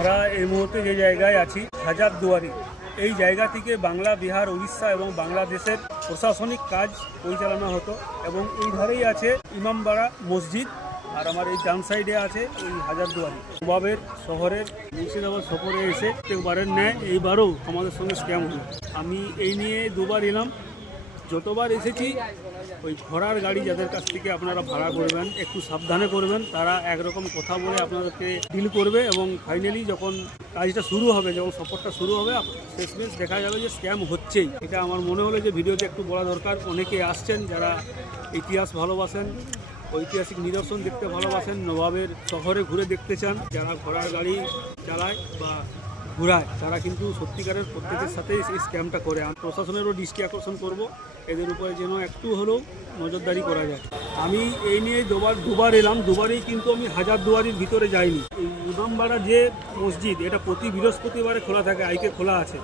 আমরা এই মুহূর্তে যে জায়গায় আছি হাজারদুয়ারি, এই জায়গা থেকে বাংলা, বিহার, উড়িষ্যা এবং বাংলাদেশের প্রশাসনিক কাজ পরিচালনা হতো এবং এই ধারেই আছে ইমামবাড়া মসজিদ। আর আমার এই ডান সাইডে আছে এই হাজারদুয়ারি। নবাবের শহরের মুর্শিদাবাদ সফরে এসে প্রত্যেকবারের ন্যায় এইবারও আমাদের সঙ্গে স্ক্যাম হলো। আমি এই নিয়ে দুবার এলাম। যতবার এসেছি ওই ঘোড়ার গাড়ি যাদের কাছ থেকে আপনারা ভাড়া করবেন একটু সাবধানে করবেন, তারা একরকম কথা বলে আপনাদেরকে ডিল করবে এবং ফাইনালি যখন কাজটা শুরু হবে, যখন সফরটা শুরু হবে, শেষমেশ দেখা যাবে যে স্ক্যাম হচ্ছেই। এটা আমার মনে হলো যে ভিডিওতে একটু বলা দরকার। অনেকে আসছেন যারা ইতিহাস ভালোবাসেন, ঐতিহাসিক নিদর্শন দেখতে ভালোবাসেন, নবাবের শহরে ঘুরে দেখতে চান, যারা ঘোড়ার গাড়ি চালায় বা ঘুরায় তারা কিন্তু সত্যিকারের প্রত্যেকের সাথেই এই স্ক্যামটা করে। আর প্রশাসনেরও দৃষ্টি আকর্ষণ করব এদের উপরে যেন একটু হলেও নজরদারি করা যায়। আমি এই নিয়ে দুবার এলাম, দুবারই কিন্তু আমি হাজারদুয়ারির ভিতরে যাইনি। এই ইমামবাড়া যে মসজিদ, এটা প্রতি বৃহস্পতিবারে খোলা থাকে, আইকে খোলা আছে।